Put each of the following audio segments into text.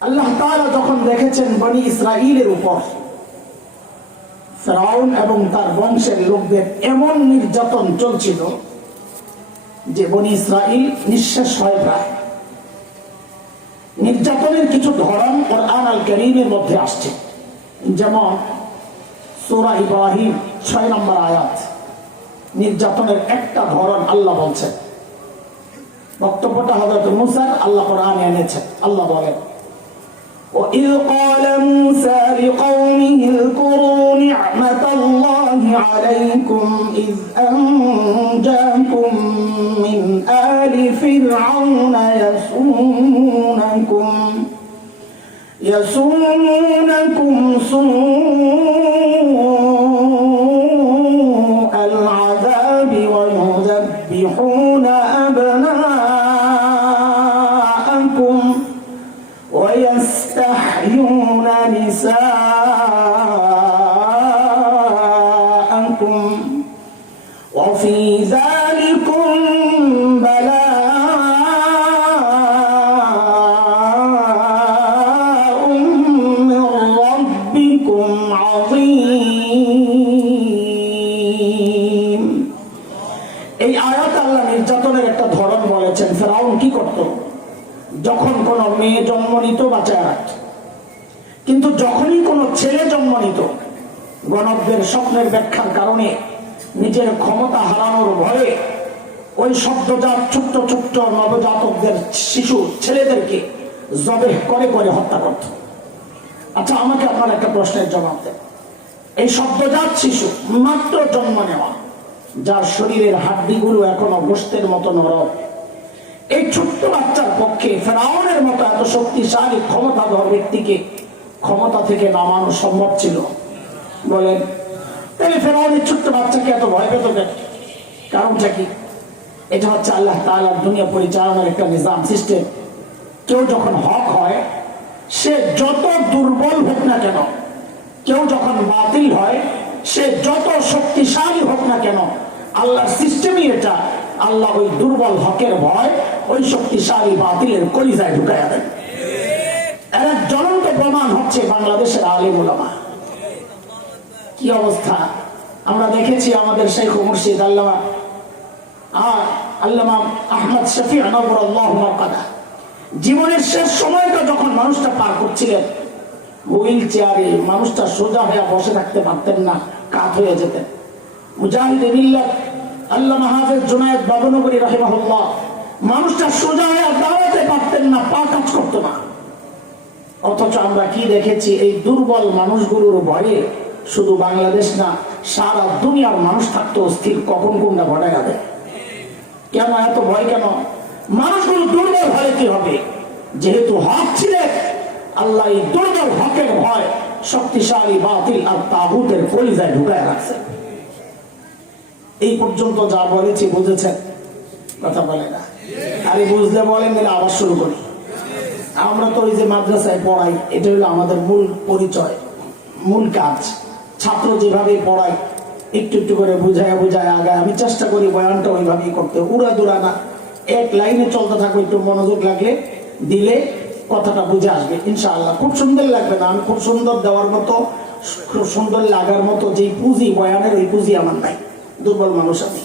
আল্লাহ তাআলা যখন দেখেছেন বনি ইসরাইলের উপর ফেরাউন এবং তার বংশের লোকদের এমন নির্যাতন চলছিল যে বনি ইসরাইল নিঃশেষ হয় প্রায় নির্যাতনের কিছু ধরন কোরআন আল করিমের মধ্যে আসছে। যেমন সূরা ইব্রাহিম, ছয় নম্বর আয়াত। নির্যাতনের একটা ধরন আল্লাহ বলছেন। বক্তব্যটা হজরত মুসার আল্লাহ কোরআনে এনেছেন। আল্লাহ বলেন وإذ قال موسى لقومه اذكروا نعمة الله عليكم إذ أنجاكم من آل فرعون يسومونكم يسومونكم سوء গণকদের স্বপ্নের ব্যাখ্যার কারণে নিজের ক্ষমতা হারানোর ভয়ে ওই শব্দজাত ছোট্ট ছোট্ট নবজাতকদের শিশু ছেলেদেরকে জবে করে করে হত্যা করত। আচ্ছা আমাকে আপনার একটা প্রশ্নের জবাব দেন। এই শব্দজাত শিশু মাত্র জন্ম নেওয়া, যার শরীরের হাড্ডিগুলো এখনও গোস্তের মতো নরম। এই ছোট্ট বাচ্চার পক্ষে ফেরাউনের মতো এত শক্তিশালী, ক্ষমতাধর ব্যক্তিকে ক্ষমতা থেকে নামানো সম্ভব ছিল বলেন, তাহলে ফেরাউনের ছোট্ট বাচ্চাকে এত ভয় পেত কেন? কারণটা কি? এটা হচ্ছে আল্লাহ তাআলার দুনিয়া পরিচালনার একটা নিজাম সিস্টেম। কেউ যখন হক হয়, সে যত দুর্বল হোক না কেন, কেউ যখন বাতিল হয়, সে যত শক্তিশালী হোক না কেন, আল্লাহর সিস্টেমই এটা। আল্লাহ ওই দুর্বল হকের ভয়, ওই শক্তিশালী বাতিলের কলিজায় ঢুকাইয়া দেন এর এক জ্বলন্ত প্রমাণ হচ্ছে বাংলাদেশের আলিম ওলামা কি অবস্থা? আমরা দেখেছি আমাদের শেখ মুর্শিদ আল্লামা আর আল্লামা আহমদ শফি আনবর আল্লাহ জীবনের শেষ সময়টা যখন মানুষটা পার করছিলেন, হুইল চেয়ারে মানুষটা সোজা হয়ে বসে থাকতে পারতেন না, কাত হয়ে যেতেন। মুজাহিদ আল্লাহ মাহাজের জুনায়দ বাবনগরী রাহিমাহুল্লাহ, মানুষটা সোজা হয়ে দাঁড়াতে পারতেন না, পা কাজ করতো না। অথচ আমরা কি দেখেছি, এই দুর্বল মানুষগুলোর ভয়ে শুধু বাংলাদেশ না, সারা দুনিয়ার মানুষ থাকতো অস্থির, কখন কোনটা ঘটে যাবে? কেন, এত ভয় কেন? মানুষগুলো দুর্বল হলে কি হবে? যেহেতু হক ছিলেন আল্লাহ এই দুর্বল হকের ভয় শক্তিশালী, বাতিল আর তাহুতের কলিজায় ঢুকায় রাখছে। এই পর্যন্ত যা বলেছি, বুঝেছেন? কথা বলে না। আরে বুঝলে বলেন দিলে আবার শুরু করি। আমরা তো ওই যে মাদ্রাসায় পড়াই এটা হলো আমাদের মূল পরিচয়, মূল কাজ। ছাত্র যেভাবে পড়াই একটু একটু করে বুঝায় বুঝায়, আগায়। আমি চেষ্টা করি বয়ানটা ওইভাবেই করতে। উড়া দুরা না। এক লাইনে চলতে থাকবে, একটু মনোযোগ লাগলে দিলে কথাটা বুঝে আসবে, ইনশাআল্লাহ। খুব সুন্দর লাগবে না? আমি খুব সুন্দর দেওয়ার মতো, খুব সুন্দর লাগার মতো যেই পুঁজি, বয়ানের ওই পুঁজি আমার নাই। দুর্বল মানুষ আমি।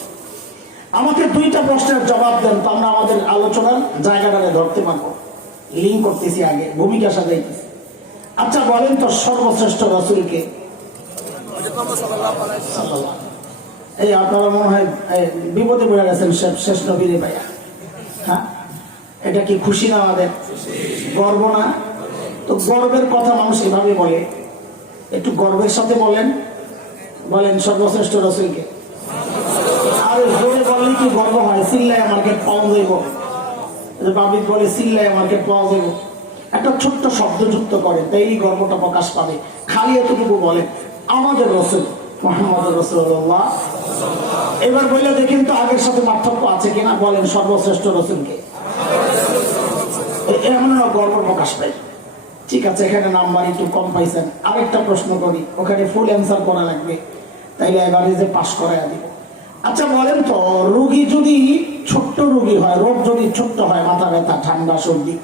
আমাকে দুইটা প্রশ্নের জবাব দেন, তো আমরা আমাদের আলোচনার জায়গাটাকে ধরতে পারব। লিঙ্ক করতেছি আগে, ভূমিকা সাজাইতেছি। আচ্ছা বলেন তো সর্বশ্রেষ্ঠ রসুলকে। এই আপনারা মনে হয় বিপদে পড়ে গেছেন শেষ নবীরে হ্যাঁ? এটা কি খুশি না আমাদের? গর্ব না? তো গর্বের কথা মানুষ এভাবে বলে। একটু গর্বের সাথে বলেন। বলেন সর্বশ্রেষ্ঠ জোরে কি গর্ব হয়? পাওয়া যাইব। বলে পাওয়া যাইব। একটা ছোট্ট শব্দ যুক্ত করে তাই গর্বটা প্রকাশ পাবে। খালি এতটুকু বলে আমাদের রসুল এবার বললে দেখেন তো আগের সাথে পার্থক্য আছে কিনা, বলেন সর্বশ্রেষ্ঠ রসুলকে। এমন গর্ব প্রকাশ পাই। ঠিক আছে, এখানে নাম্বার একটু কম পাইছেন। আরেকটা প্রশ্ন করি, ওখানে ফুল অ্যান্সার করা লাগবে। তাইলে এবারে যে পাশ করাই দিব। আচ্ছা বলেন তো, রুগী যদি ছোট্ট রুগী হয়, রোগ যদি ছোট্ট হয়, মাথা ব্যথা, ঠান্ডা, সর্দি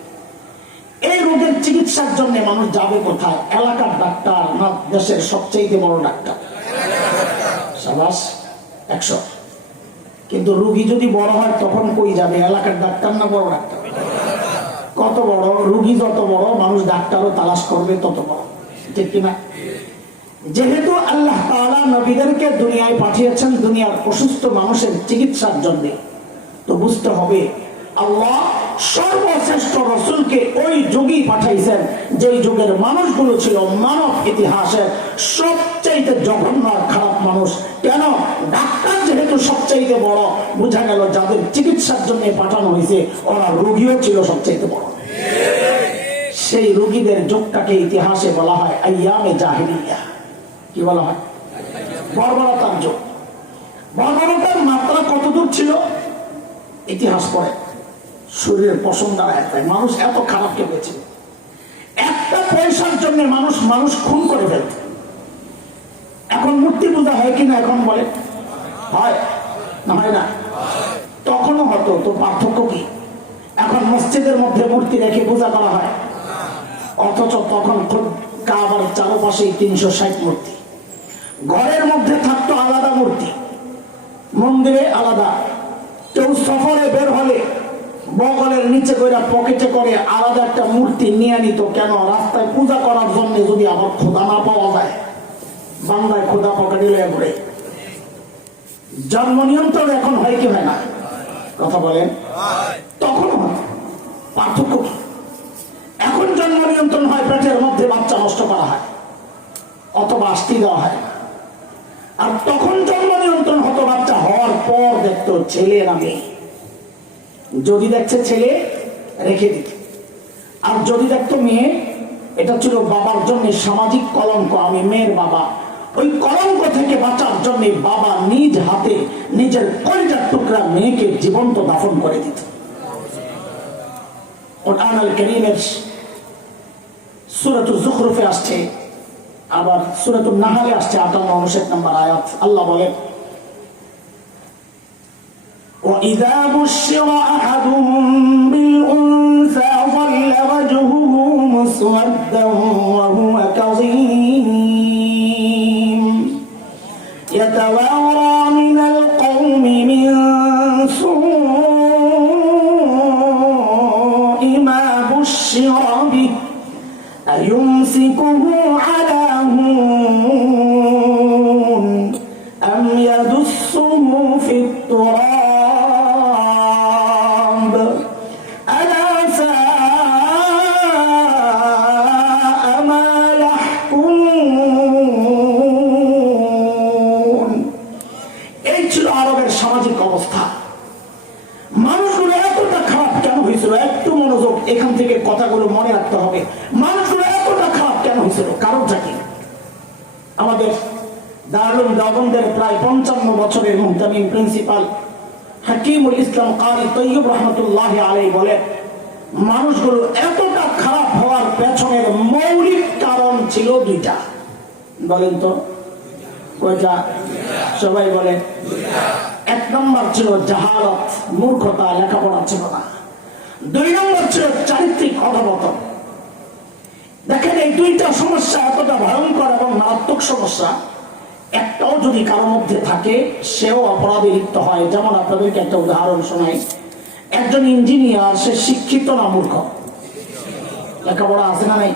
রোগের চিকিৎসার জন্য মানুষ যাবে কোথায়? এলাকার ডাক্তার, না দেশের সবচেয়ে বড় ডাক্তার? সাবাস, একশো। কিন্তু রুগী যদি বড় হয়, তখন কই যাবে? এলাকার ডাক্তার না বড় ডাক্তার? কত বড়? রুগী যত বড়, মানুষ ডাক্তারও তালাশ করবে তত বড়। ঠিক কিনা? যেহেতু আল্লাহ তাআলা নবীদেরকে দুনিয়ায় পাঠিয়েছেন, দুনিয়ার অসুস্থ মানুষের চিকিৎসার জন্য, তো বুঝতে হবে, আল্লাহ সর্বশ্রেষ্ঠ রসুলকে ওই যুগই পাঠাইছেন যেই যুগের মানুষগুলো ছিল মানব ইতিহাসের সবচাইতে জঘন্য খারাপ মানুষ। কেন? ডাক্তার যেহেতু সবচাইতে বড়, বোঝা গেল যাদের চিকিৎসার জন্য পাঠানো হয়েছে, ওরা রোগীও ছিল সবচাইতে বড়। সেই রোগীদের যুগটাকে ইতিহাসে বলা হয় আইয়ামে জাহিলিয়া। কি বলা হয়? বর্বরতার যুগ। বর্বরতার মাত্রা কতদূর ছিল? ইতিহাস পড়ে। শরীরের পশম দাঁড়ায় মানুষ এত খারাপ কেঁপেছিল একটা পয়সার জন্য মানুষ মানুষ খুন করে ফেলত এখন মূর্তি পূজা হয় কিনা এখন বলে? হয়। না হয় না। তখনও হতো, তো পার্থক্য কি? এখন মসজিদের মধ্যে মূর্তি রেখে পূজা করা হয়। অথচ তখন কাবার চারপাশে তিনশো ষাট মূর্তি। ঘরের মধ্যে থাকতো আলাদা মূর্তি। মন্দিরে আলাদা। কেউ সফরে বের হলে বগলের নিচে করে পকেটে করে আলাদা একটা মূর্তি নিয়ে নিত। কেন? রাস্তায় পূজা করার জন্য যদি আবার খোদা না পাওয়া যায় বাংলায় খোদা পকেটে লয়ে ঘুরে। জন্ম নিয়ন্ত্রণ এখন হয় কি হয় না? কথা বলেন। তখন পার্থক্য এখন জন্ম নিয়ন্ত্রণ হয়, পেটের মধ্যে বাচ্চা নষ্ট করা হয়, অথবা আস্তি দেওয়া হয়। আর তখন জন্ম নিয়ন্ত্রণ হতো বাচ্চা হওয়ার পর দেখতো ছেলে না মেয়ে। যদি দেখছে ছেলে, রেখে দিত আর যদি দেখতো মেয়ে, এটা ছিল বাবার জন্য সামাজিক কলঙ্ক, আমি মেয়ের বাবা। ওই কলঙ্ক থেকে বাঁচার জন্য বাবা নিজ হাতে নিজের কলিজার টুকরা মেয়েকে জীবন্ত দাফন করে দিত। জুখরুফে আসছে, আবার সুরত নাহালে আসছে আটান্ন, উনষাট নম্বর আয়াত। আল্লাহ বলে وإذا بشر أحدهم بالأنثى ظل وجهه مسودا وهو كظيم. يتوارى من القوم من سوء ما بشر ছিল আরবের সামাজিক অবস্থা। মানুষগুলো এতটা খারাপ কেন হয়েছিল? একটু মনোযোগ এখান থেকে কথাগুলো মনে রাখতে হবে। মানুষগুলো এতটা খারাপ কেন হয়েছিল? কারণটা কি? আমাদের দারুল দাবন্দের প্রায় পঞ্চান্ন বছরের মুহতামিম প্রিন্সিপাল হাকিমুল ইসলাম কারি তৈয়ব রহমতুল্লাহ আলাই বলে মানুষগুলো এতটা খারাপ হওয়ার পেছনের মৌলিক কারণ ছিল দুইটা। বলেন তো, কয়টা? সবাই বলে, এক নম্বর ছিল জাহালত, মূর্খতা, লেখাপড়া ছিল না। দুই নম্বর ছিল চারিত্রিক অধবতন দেখেন এই দুইটা সমস্যা এতটা ভয়ঙ্কর এবং মারাত্মক সমস্যা, একটাও যদি কারোর মধ্যে থাকে, সেও অপরাধে লিপ্ত হয়। যেমন আপনাদেরকে একটা উদাহরণ শোনাই। একজন ইঞ্জিনিয়ার, সে শিক্ষিত না মূর্খ? লেখাপড়া আছে না নাই?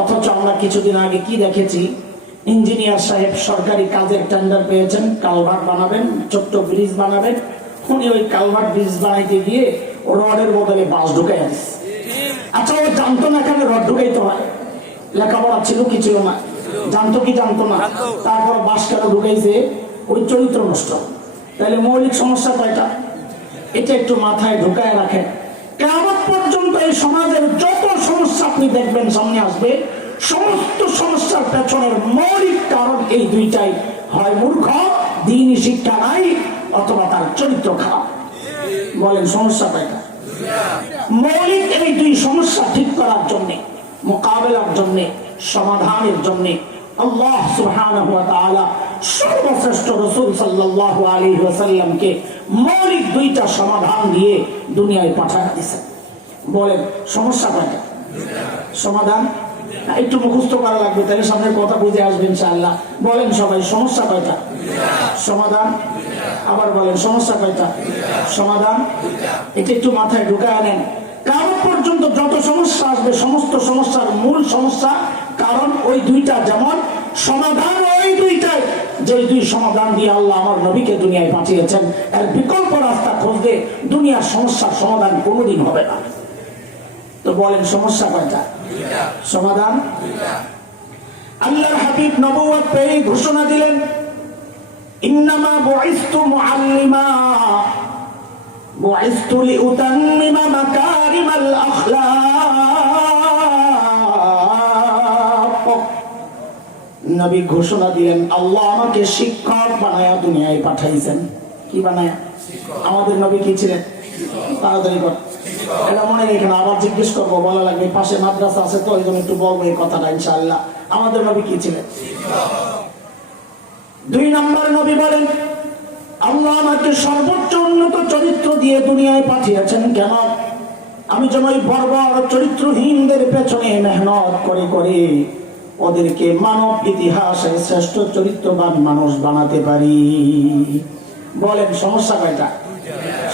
অথচ আমরা কিছুদিন আগে কি দেখেছি? ইঞ্জিনিয়ার সাহেব সরকারি কাজের টেন্ডার পেয়েছেন কালভার্ট বানাবেন ছোট্ট ব্রিজ বানাবেন। উনি ওই কালভার্ট ব্রিজ বানাইতে গিয়ে রডের বদলে বাস ঢুকাই আচ্ছা ও জানতো না এখানে রড ঢুকাইতে হয়? লেখাপড়া ছিল কি ছিল না? জানতো কি জানতো না? তারপর বাস কেন ঢুকাইছে? ওই চরিত্র নষ্ট। তাহলে মৌলিক সমস্যা কয়টা? এটা একটু মাথায় ঢুকায় রাখেন। কেমন পর্যন্ত এই সমাজের যত সমস্যা আপনি দেখবেন সামনে আসবে সমস্ত সমস্যার পেছনের মৌলিক কারণ এই দুইটাই। হয় মূর্খ, দিনই শিক্ষা নাই, অথবা তার চরিত্র খারাপ। বলেন সমস্যা কয়টা মৌলিক এই দুই সমস্যা ঠিক করার জন্য, মোকাবেলার জন্যে, সমাধানের জন্যে আল্লাহ সর্বশ্রেষ্ঠ মৌলিক দুইটা সমাধান দিয়ে দুনিয়ায় সমস্যা সমাধান? একটু মুখস্থ করা লাগবে, তাহলে সামনে কথা বুঝে আসবে ইনশাআল্লাহ। বলেন সবাই, সমস্যা কয়টা? সমাধান? আবার বলেন, সমস্যা কয়টা? সমাধান? এটা একটু মাথায় ঢুকায় নেন। কারণ পর্যন্ত যত সমস্যা আসবে, সমস্ত সমস্যার মূল সমস্যা, কারণ ওই দুইটা যেমন, সমাধান ওই দুইটাই। যে দুই সমাধান দিয়ে আল্লাহ আমার নবীকে দুনিয়ায় পাঠিয়েছেন, এর বিকল্প রাস্তা খুঁজতে দুনিয়ার সমস্যার সমাধান কোনোদিন হবে না। তো বলেন সমস্যা কয়টা? সমাধান? আল্লাহর হাবিব নবুয়ত পেয়ে ঘোষণা দিলেন ইন্নামা বুইস্তু মুআল্লিমা বুইস্তু লিউতাম্মিমা মাকারিমাল আখলাক। নবী ঘোষণা দিলেন আল্লাহ আমাকে শিক্ষক বানায়া দুনিয়ায় পাঠাইছেন। কি বানায়া? আমাদের নবী কি ছিলেন? তাড়াতাড়ি কর মনে রেখে আবার জিজ্ঞেস করব লাগবে পাশে মাদ্রাসা আছে তো একটু বলব এই কথাটা আমাদের নবী কি ছিলেন? দুই নম্বর নবী বলেন, আল্লাহ আমাকে সর্বোচ্চ উন্নত চরিত্র দিয়ে দুনিয়ায় পাঠিয়েছেন কেন? আমি যেন ওই বর্বর চরিত্রহীনদের পেছনে মেহনত করে করে ওদেরকে মানব ইতিহাসের শ্রেষ্ঠ চরিত্রবান মানুষ বানাতে পারি। বলেন, সমস্যা কয়টা?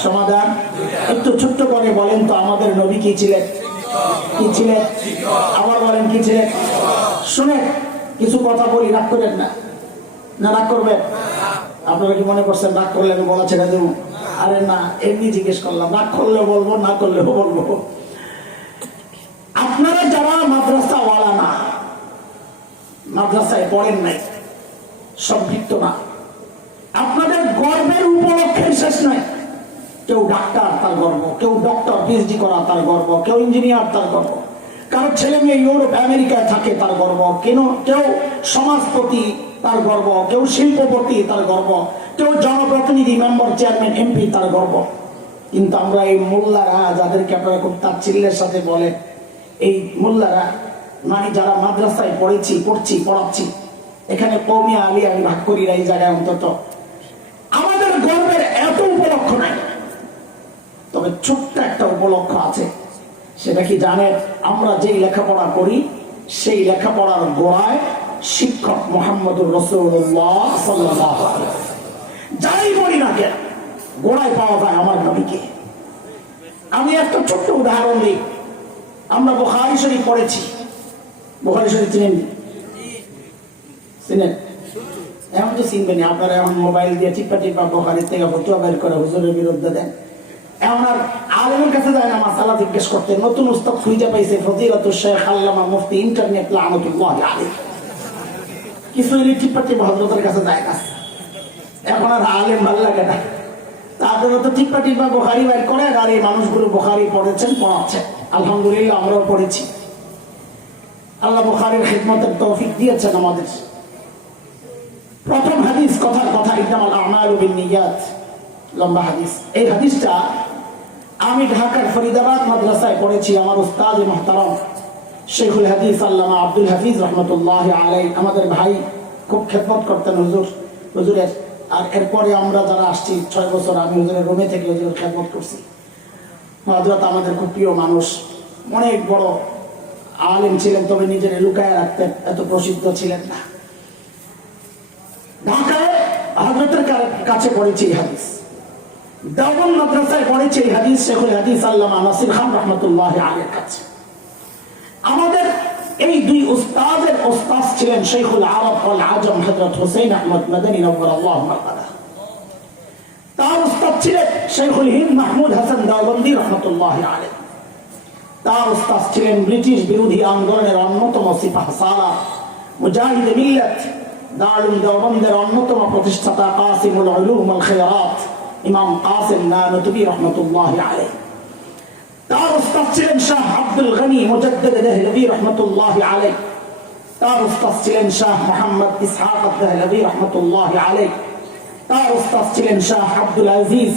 সমাধান? একটু ছোট্ট করে বলেন তো, আমাদের নবী কি ছিলেন? কি ছিলেন? আবার বলেন কি ছিলেন? শুনে কিছু কথা বলি, রাগ করেন না। না, রাগ করবেন? আপনারা কি মনে করছেন রাগ করলে আমি বলা ছেড়ে দেবো? আরে না, এমনি জিজ্ঞেস করলাম, রাগ করলে বলব, না করলেও বলব। আপনারা যারা মাদ্রাসা ওয়ালা না, মাদ্রাসায় পড়েন নাই, সম্পৃক্ত না, আপনাদের গর্বের উপলক্ষে শেষ নাই কেউ ডাক্তার, তার গর্ব। কেউ ডক্টর পিএইচডি করা, তার গর্ব। কেউ ইঞ্জিনিয়ার তার গর্ব। কারও ছেলে মেয়ে ইউরোপ, আমেরিকায় থাকে, তার গর্ব। কেন? কেউ সমাজপতি, তার গর্ব। কেউ শিল্পপতি, তার গর্ব। কেউ জনপ্রতিনিধি মেম্বার চেয়ারম্যান এমপি তার গর্ব। কিন্তু আমরা এই মোল্লারা, যাদেরকে আপনারা খুব তাচ্ছিল্যের সাথে বলে, এই মোল্লারা মানে যারা মাদ্রাসায় পড়েছি, পড়ছি, পড়াচ্ছি, এখানে কৌমিয়া আলী আমি ভাগ করি না এই জায়গায় অন্তত আমাদের গর্বের এত উপলক্ষ নাই তবে ছোট্ট একটা উপলক্ষ আছে। সেটা কি জানেন? আমরা যেই লেখাপড়া করি, সেই লেখাপড়ার গোড়ায় শিক্ষক মোহাম্মদুর রসুল্লাহ সাল্লাহ যাই বলি না কেন, গোড়ায় পাওয়া যায় আমার নবীকে। আমি একটা ছোট্ট উদাহরণ দিই। আমরা বোখারি শরীফ পড়েছি। বোখারি শরীফ চিনেন? চিনেন? এখন তো চিনবেন। আপনারা এখন মোবাইল দিয়ে টিপা টিপা বোখারি থেকে ফতুয়া বের করে হুজুরের বিরুদ্ধে দেন। আর আলী। এই মানুষগুলো বোখারি পড়েছেন পড়াচ্ছে আলহামদুলিল্লাহ আমরাও পড়েছি। আল্লাহ বোখারির খেদমতের তৌফিক দিয়েছেন আমাদের। প্রথম হাদিস কথার কথা ইকদামাল আমাল বিনিয়াত লম্বা হাদিস। এই হাদিসটা আমি ঢাকার ফরিদাবাদ মাদ্রাসায় পড়েছি আমার উস্তাদ মহতারম শেখুল হাদিস আল্লামা আব্দুল হাফিজ রহমতুল্লাহ আলাই আমাদের ভাই খুব খেদমত করতেন হুজুর, হুজুরের। আর এরপরে আমরা যারা আসছি, ছয় বছর আমি হুজুরের রুমে থেকে হুজুরের খেদমত করছি। হজরত আমাদের খুব প্রিয় মানুষ, অনেক বড় আলেম ছিলেন, তবে নিজের লুকায় রাখতেন, এত প্রসিদ্ধ ছিলেন না। ঢাকায় হজরতের কাছে পড়েছি হাদিস। দাওবন মাদ্রাসায় পড়েছি এই হাদিস শেখুল হাদিস আল্লামা নাসির খান রহমতুল্লাহ আলের কাছে। আমাদের এই দুই উস্তাদের উস্তাদ ছিলেন শেখুল আরব ওয়াল আজম হযরত হুসাইন আহমদ মাদানী নওয়ার আল্লাহ তার উস্তাদ ছিলেন শেখুল হিন্দ মাহমুদ হাসান দাওবন্দি রহমতুল্লাহ আলেহ তার উস্তাদ ছিলেন ব্রিটিশ বিরোধী আন্দোলনের অন্যতম সিপাহ সালার মুজাহিদ মিল্লাত, দারুল দেওবন্দের অন্যতম প্রতিষ্ঠাতা কাসিমুল উলুম আল খেয়ারাত ইমাম কাসিম নানতুবি রহমতুল্লাহ আলাইহ তার উস্তাদ ছিলেন শাহ আব্দুল গনি মুজাদ্দিদ দেহলভি রহমতুল্লাহ আলাইহ তার উস্তাদ ছিলেন শাহ মোহাম্মদ ইসহাক দেহলভি রহমতুল্লাহ আলাইহ তার উস্তাদ ছিলেন শাহ আব্দুল আজিজ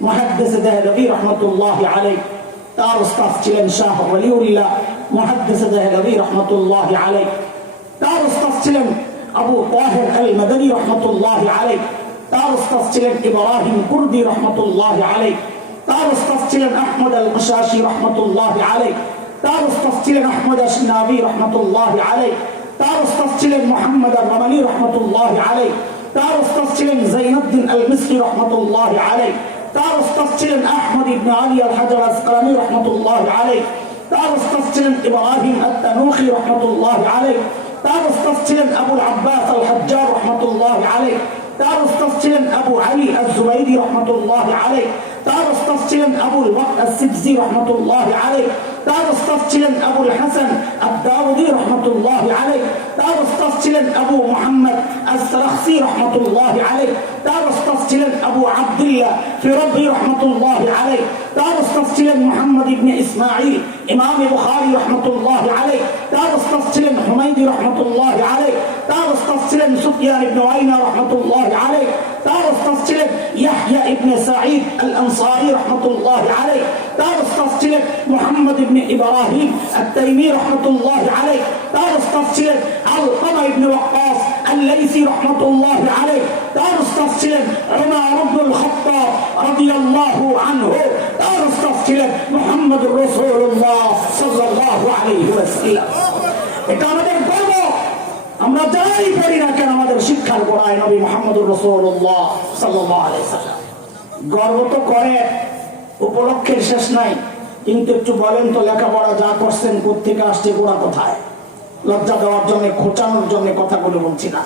মুহাদ্দিস দেহলভি রহমতুল্লাহ আলাইহ তার উস্তাদ ছিলেন শাহ ওয়ালিউল্লাহ মুহাদ্দিস দেহলভি রহমতুল্লাহ আলাইহ তার উস্তাদ ছিলেন আবু তাহের আল মাদানী রহমতুল্লাহ আলাইহ তার উস্তাদ ছিলেন ইব্রাহিম কুর্দি রহমতুল্লাহ আলাইহ তার উস্তাদ ছিলেন আহমদ আল কশাশি রহমতুল্লাহ আলাইহ তার উস্তাদ ছিলেন আহমদ আসনাবি রহমতুল্লাহ আলাই তার উস্তাদ ছিলেন মোহাম্মদ রমানি রহমতুল্লাহ আলাই তার উস্তাদ ছিলেন জৈনুদ্দিন আল মিসরি রহমতুল্লাহ আলাই তার উস্তাদ ছিলেন আহমদ ইবনে আলী আল হাজার আসকালামি রহমতুল্লাহ আলাই তার উস্তাদ ছিলেন ইব্রাহিম আত-তানুখি রহমতুল্লাহ আলাই তার উস্তাদ ছিলেন আবুল আব্বাস আল হাজ্জার রহমতুল্লাহ আলাই তার উস্তাদ ছিলেন আবু আলী আজ-জুবাইরি রহমতুল্লাহ আলাই তার উস্তাদ ছিলেন আবুল ওয়াক as-সিবজি রহমতুল্লাহ আলাই তার উস্তাদ ছিলেন আবুল হাসান আদ-দাউদি রহমতুল্লাহ আলাই তার উস্তাদ ছিলেন আবু মুহাম্মদ আস-সারাখসি রহমতুল্লাহ আলাই তার উস্তাদ ছিলেন আবু আব্দুল্লাহ ফিরবি রহমতুল্লাহ আলাই তার উস্তাদ ছিলেন মুহাম্মদ ইবনে ইসমাঈল ইমাম বুখারী রহমতুল্লাহ আলাই তার উস্তাদ ছিলেন হুমায়দি রহমতুল্লাহ আলাই তার উস্তাদ ছিলেন সুফিয়ান ইবনে ওয়াইনা রহমতুল্লাহ আলাই তার উস্তাদ ছিলেন ইয়াহইয়া ইবনে সাঈদ আল আনসারী রহমতুল্লাহ আলাই তার উস্তাদ ছিলেন মুহাম্মদ ইবনে ইব্রাহিম আত-তাইমি রহমতুল্লাহ আলাই তার উস্তাদ ছিলেন আলকামা ইবনে ওয়াক্কাস আল-লাইসি রহমতুল্লাহ আলাই তার উস্তাদ ছিলেন উমর ইবনুল খাত্তাব রাদিয়াল্লাহু আনহু গর্ব। তো করে, উপলক্ষের শেষ নাই। কিন্তু একটু বলেন তো, লেখাপড়া যা করছেন কোথেকে আসছে, গোড়া কোথায়? লজ্জা দেওয়ার জন্য, খোঁচানোর জন্য কথাগুলো বলছি না।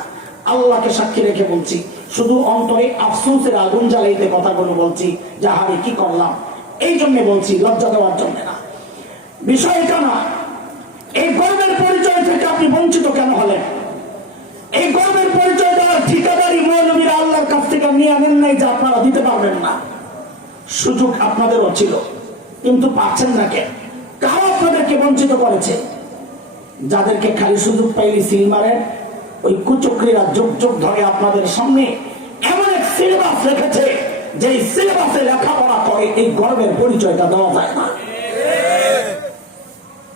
আল্লাহকে সাক্ষী রেখে বলছি, শুধু অন্তরে আফসোসের আগুন জ্বালাইতে কথাগুলো বলছি যাহারে কি করলাম? এই জন্য বলছি, লজ্জা দেওয়ার জন্য না। বিষয় এটা না, এই গর্বের পরিচয় থেকে আপনি বঞ্চিত কেন হলেন? এই গর্বের পরিচয় দেওয়ার ঠিকাদারি মৌলবীরা আল্লাহর কাছ থেকে নিয়ে আনেন নাই যে আপনারা দিতে পারবেন না। সুযোগ আপনাদেরও ছিল, কিন্তু পাচ্ছেন না কেন কারা আপনাদেরকে বঞ্চিত করেছে? যাদেরকে খালি সুযোগ পাইলি সিল মারেন ওই কুচক্রীরা যুগ যুগ ধরে আপনাদের সামনে এমন এক সিলেবাস রেখেছে যে সিলেবাসে লেখাপড়া করে, এই গর্বের পরিচয়টা দেওয়া যায় না।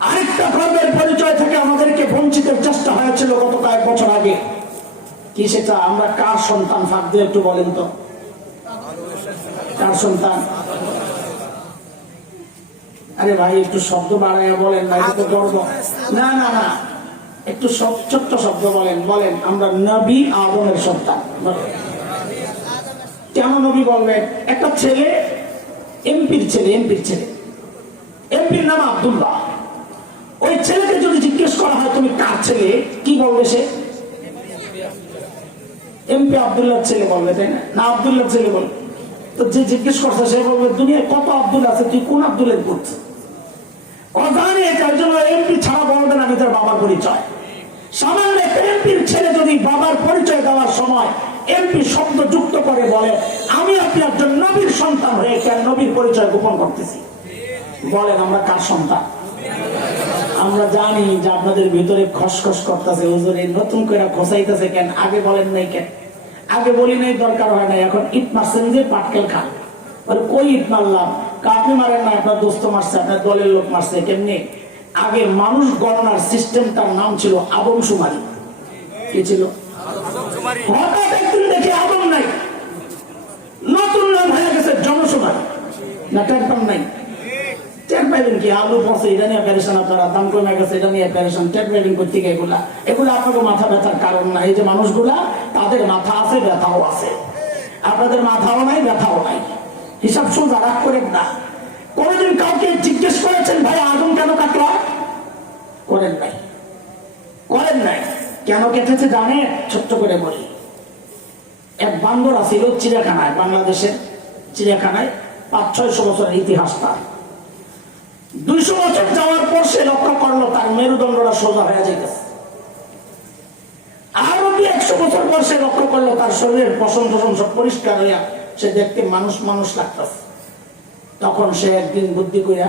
আরেকটা গর্বের পরিচয় থেকে আমাদেরকে বঞ্চিতের চেষ্টা হয়েছিল গত কয়েক বছর আগে। কি সেটা? আমরা কার সন্তান? দিয়ে একটু বলেন তো। কার সন্তান? আরে ভাই, একটু শব্দ বাড়াইয়া বলেন না তো গর্ব। না না না। একটু ছোট্ট শব্দ বলেন বলেন, আমরা নবী আদমের সন্তান। কেন নবী বলবেন একটা ছেলে, এমপির ছেলে এমপির ছেলে। এমপির নাম আব্দুল্লাহ। ওই ছেলেকে যদি জিজ্ঞেস করা হয়, তুমি কার ছেলে? কি বলবে সে? এমপি আব্দুল্লাহ ছেলে বলবে, তাই না? না আব্দুল্লাহ ছেলে বলবে। তো যে জিজ্ঞেস করছে, সে বলবে, দুনিয়ায় কত আব্দুল আছে? তুই কোন আব্দুলের পুত্র? অজানে যার জন্য এমপি ছাড়া বলবে না, নিজের বাবার পরিচয়। সামান্য এমপির ছেলে যদি বাবার পরিচয় দেওয়ার সময় এমপি শব্দ যুক্ত করে বলে, আমি আপনি একজন নবীর সন্তান হয়ে কেন নবীর পরিচয় গোপন করতেছি। বলেন, আমরা কার সন্তান? আমরা জানি যে আপনাদের ভিতরে খসখস করতেছে এই নতুন করে খসাইতেছে কেন? আগে বলেন নাই কেন? আগে বলি নাই, দরকার হয় না এখন ইট মারছেন যে পাটকেল খান। বলে, কই ইট মারলাম? কাপি মারেন না, আপনার দোস্ত মারছে, আপনার দলের লোক মারছে, কেমনি? আগে মানুষ গণনার সিস্টেমটার নাম ছিল আদমশুমারি কি ছিল? হঠাৎ একদিন দেখি আদম নাই। নতুন নাম হয়ে গেছে জনশুমারি না, টের পান নাই। টের পাইবেন কি? আলু পড়ছে এটা নিয়ে প্যারেশন আপনারা, দাম কমে গেছে, এটা নিয়ে প্যারেশন টের পাইবেন করতে গিয়ে এগুলা? এগুলো আপনাকে মাথা ব্যথার কারণ না। এই যে মানুষগুলা, তাদের মাথা আছে, ব্যথাও আছে। আপনাদের মাথাও নাই, ব্যথাও নাই। হিসাব সোজা রাগ করেন না। কোনোদিন কাউকে জিজ্ঞেস করেছেন, ভাই, আদম কেন কাটলা? করেন নাই। করেন নাই। কেন কেটেছে জানে? ছোট্ট করে বলি। এক বান্দর আছিল চিড়িয়াখানায়, বাংলাদেশের চিড়িয়াখানায়, পাঁচ, ছয়শো বছরের ইতিহাস তার। দুইশো বছর যাওয়ার পর সে লক্ষ্য করল, তার মেরুদণ্ডটা সোজা হয়ে যেতেছে আরও কি একশো বছর পর সে লক্ষ্য করল, তার শরীরের পশম টসম সব পরিষ্কার হইয়া সে দেখতে মানুষ মানুষ লাগতেছে। তখন সে একদিন বুদ্ধি কইরা,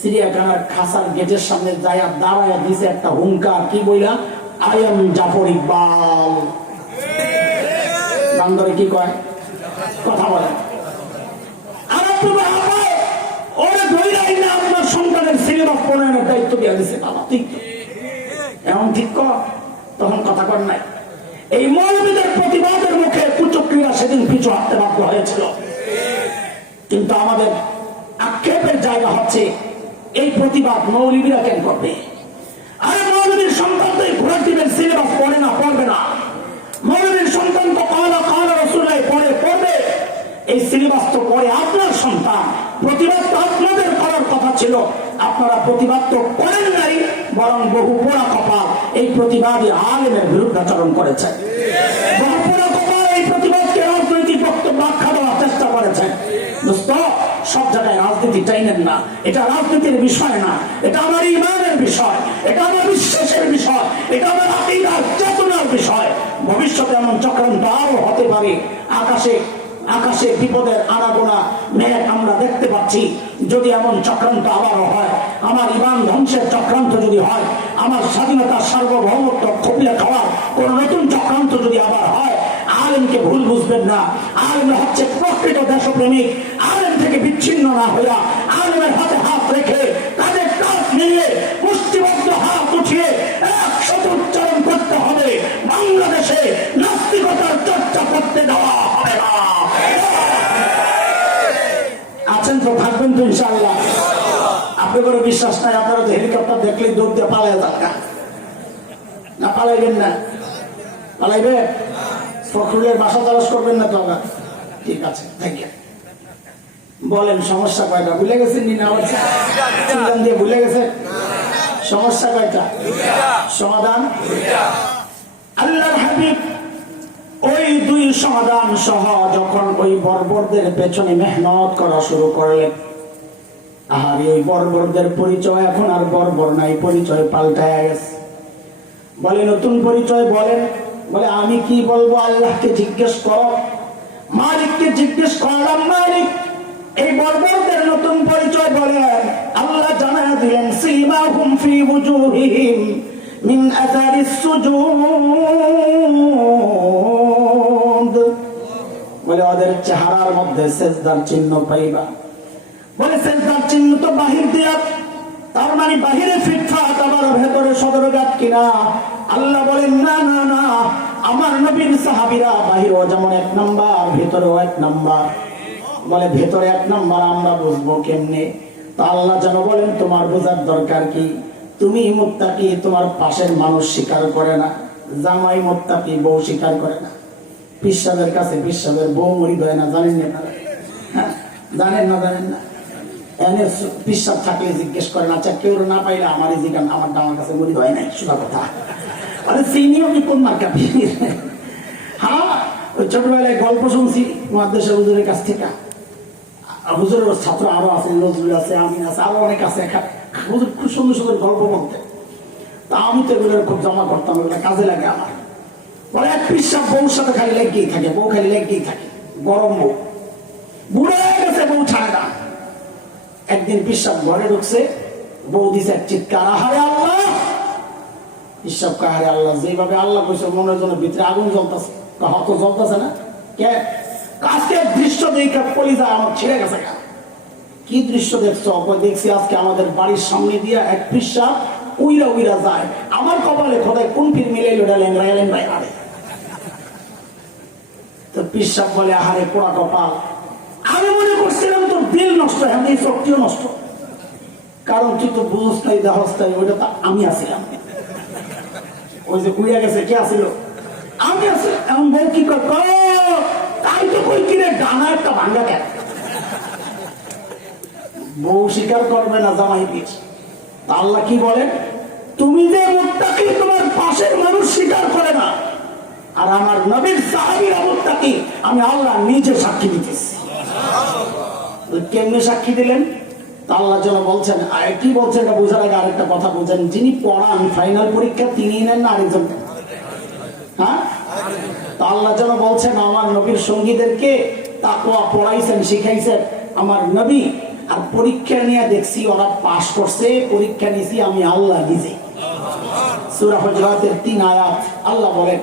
চিড়িয়াখানার খাসার গেটের সামনে যাইয়া দাঁড়াইয়া দিছে একটা হুঙ্কার। কি বইলা? আয়ম জাফর ইকবাল বান্দরে কি কয়? কথা বলে। আর আপনার এমন ঠিক কর তখন কথা কর নাই। এই মৌলবীদের প্রতিবাদের মুখে কুচক্রীরা সেদিন পিছু হাঁটতে হয়েছিল। কিন্তু আমাদের আক্ষেপের জায়গা হচ্ছে, এই প্রতিবাদ মৌলবীরা কেন করবে? সিলেবাস পড়ে না, পড়বে না। মৌলবীর সন্তান তো কালা কালা রসুল্লাহ পড়ে, পড়বে। এই সিলেবাস তো পড়ে আপনার সন্তান। প্রতিবাদ তো আপনাদের করার কথা ছিল। আপনারা প্রতিবাদ তো করেন নাই, বরং বহু পোড়া কপাল এই প্রতিবাদী আলেমের বিরুদ্ধাচরণ করেছে। বহু পোড়া কপাল এই প্রতিবাদকে রাজনৈতিক বক্তব্য আখ্যা দেওয়ার চেষ্টা করেছেন দোস্ত, সব জায়গায় রাজনীতি চাইলেন না। এটা রাজনীতির বিষয় না। এটা আমার ইমানের বিষয়। এটা আমার বিশ্বাসের বিষয়। চেতনার বিষয়। ভবিষ্যতে এমন চক্রান্ত আরও হতে পারে। আকাশে আকাশে বিপদের আনাগোনা আমরা দেখতে পাচ্ছি। যদি এমন চক্রান্ত আবারও হয়, আমার ইমান ধ্বংসের চক্রান্ত যদি হয়, আমার সার্বভৌমত্ব খাওয়ার কোন নতুন চক্রান্ত যদি আবার হয়, আলেমকে ভুল বুঝবেন না। আলেম হচ্ছে প্রকৃত দেশপ্রেমিক। আলেম থেকে বিচ্ছিন্ন না হইয়া আলেমের হাতে হাত রেখে তাদের নিয়ে হাত উঠিয়ে একশত উচ্চারণ করতে হবে। বাংলাদেশে নাস্তিকতার চর্চা করতে দেওয়া হবে না। আছেন তো, থাকবেন তো ইনশাল্লাহ আপনি কোনো বিশ্বাস নাই, আপনারা হেলিকপ্টার দেখলে দৌড় দিয়ে পালাই যান না। পালাইবেন না। পালাইবে ফখরুলের বাসা তালাশ করবেন না তো ঠিক আছে থ্যাংক ইউ বলেন, সমস্যা কয়টা? ভুলে গেছেন নি দিয়ে ভুলে গেছেন? সমস্যা কয়টা? সমাধান? আল্লাহর হাবিব ওই দুই সমাধান সহ যখন ওই বর্বরদের পেছনে মেহনত করা শুরু করলেন আর এই বর্বরদের পরিচয় এখন আর বর্বর নাই পরিচয় পাল্টায় গেছে। বলে নতুন পরিচয় বলেন। বলে আমি কি বলব? আল্লাহকে জিজ্ঞেস করো। মালিককে জিজ্ঞেস করলাম মালিক সীমা হুম ফি বুজুহিহিম মিন আথারিস সুজুদ। বলে, ওদের চেহারার মধ্যে সেজদার চিহ্ন পাইবা। বলে, সেজদার চিহ্ন তো তার মানে বাহিরে ফিটফাট, আবার ভেতরে সদরঘাট কিনা? আল্লাহ বলেন, না না না, আমার নবীর সাহাবিরা বাহিরও যেমন এক নাম্বার, ভেতরেও এক নাম্বার। বলে, ভেতরে এক নাম্বার আমরা বুঝব কেমনে? তা আল্লাহ যেন বলেন তোমার বোঝার দরকার কি? তুমি মুত্তাকি তোমার পাশের মানুষ স্বীকার করে না জামাই মুত্তাকি বউ স্বীকার করে না। পিসাবের কাছে পিসাবের বউ মরি হয় না জানেন না? হ্যাঁ, জানেন না জানেন না? পিসাব থাকলে জিজ্ঞেস করেন আচ্ছা কেউ না পাইলে আমারই জিজ্ঞান আমার আমার কাছে মরি হয় নাই শোনা কথা। আরে চিনিও কি কোন মার্কা? হ্যাঁ ওই ছোটবেলায় গল্প শুনছি মহাদেশের হুজুরের কাছ থেকে। হুজুরের ছাত্র আরও আছে নজরুল আছে, আমিন আছে, আরও অনেক আছে। হুজুর খুব সুন্দর সুন্দর গল্প বলতে তা আমি তো এগুলোর খুব জমা করতাম, এগুলো কাজে লাগে আমার। বলে, এক পিসাব বউর সাথে খালি লেগেই থাকে, বউ খালি লেগেই থাকে, গরম বউ। বুড়ো গেছে, বউ ছাড়ে না। একদিন পিসাব ঘরে ঢুকছে, বউ দিছে এক চিৎকার, আহারে আল্লাহ! পিসাব কাহারে আল্লাহ, যেভাবে আল্লাহ কইছে, মনের জন্য ভিতরে আগুন জ্বলতেছে। হত জ্বলতেছে না? কে? আজকে দৃশ্য আমার গেছে কি দৃশ্য দেখছ? দেখছি আজকে আমাদের বাড়ির সামনে দিয়া এক উইরা উইরা যায়। আমার কপালে খোদায় কোন ফির ওটা লেংরাই আরে। তো বলে, আহারে পোড়া কপাল। আমি মনে করছিলাম তোর দিল নষ্ট, এখন এই শক্তিও নষ্ট। কারণ তুই তো বুঝস নাই দেহস ওইটা তো আমি আসিলাম ওই যে কুইয়া গেছে, কে আসিল আমি আছি এমন বউ কি তাই তো বউ স্বীকার করবে না, জামাই বীর আল্লাহ কি বলেন? তুমি যে মুত্তাকি, তোমার পাশের মানুষ স্বীকার করে না। আর আমার নবীর সাহাবীর মুত্তাকি, আমি আল্লাহ নিজে সাক্ষী দিতেছি। কেমনে সাক্ষী দিলেন? আল্লাহ যেন বলছেন, আর কি বলছেন এটা বোঝার আগে আরেকটা কথা বলছেন, যিনি পড়ান ফাইনাল পরীক্ষা তিনি নেন না আরেকজন। হ্যাঁ? তা আল্লাহ যেন বলছেন আমার নবীর সঙ্গীদেরকে তাকওয়া পড়াইছেন শিখাইছেন আমার নবী আর পরীক্ষা নিয়ে দেখছি ওরা পাশ করছে পরীক্ষা নিয়েছি আমি আল্লাহ নিজে সূরা হুজরাতের তিন আয়াত আল্লাহ বলেন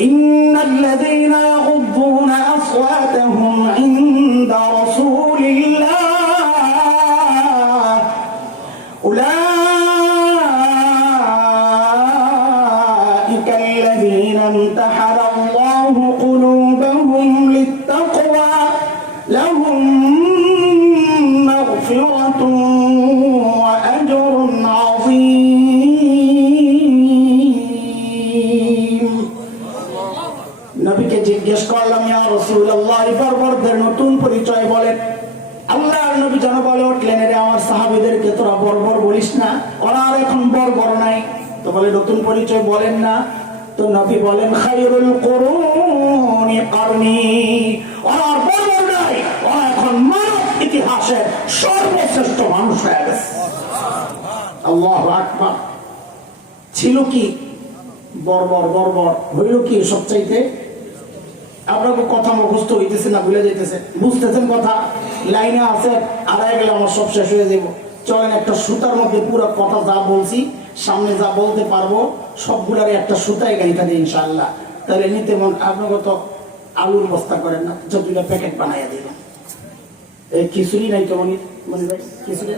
إن الذين يغضون أصواتهم عند رسول الله বলিস না। ওরা আর এখন বর্বর নাই। তো বলে, নতুন পরিচয় বলেন না। তো নবী বলেন, খায়রুল কুরুনি ওরা আর বর্বর নাই। ওরা এখন মানব ইতিহাসের সর্বশ্রেষ্ঠ মানুষ হয়ে গেছে। আল্লাহ আকবার। ছিল কি বর্বর বর্বর হইল কি আপনাকে কথা মুখস্থ হইতেছে না, ভুলে যাইতেছে। বুঝতেছেন কথা? লাইনে আছে আড়াই গেলে আমার সব শেষ হয়ে যাব চলেন একটা সুতার মধ্যে পুরো কথা যা বলছি, সামনে যা বলতে পারব সবগুলার একটা সুতায় গাড়িটা দিই ইনশাল্লাহ তাহলে নিতে মন আপনাকে তো আলুর বস্তা করেন না যতগুলো প্যাকেট বানাইয়া দিলাম এই খিচুড়ি নাই তো মনির মনির ভাই খিচুড়ি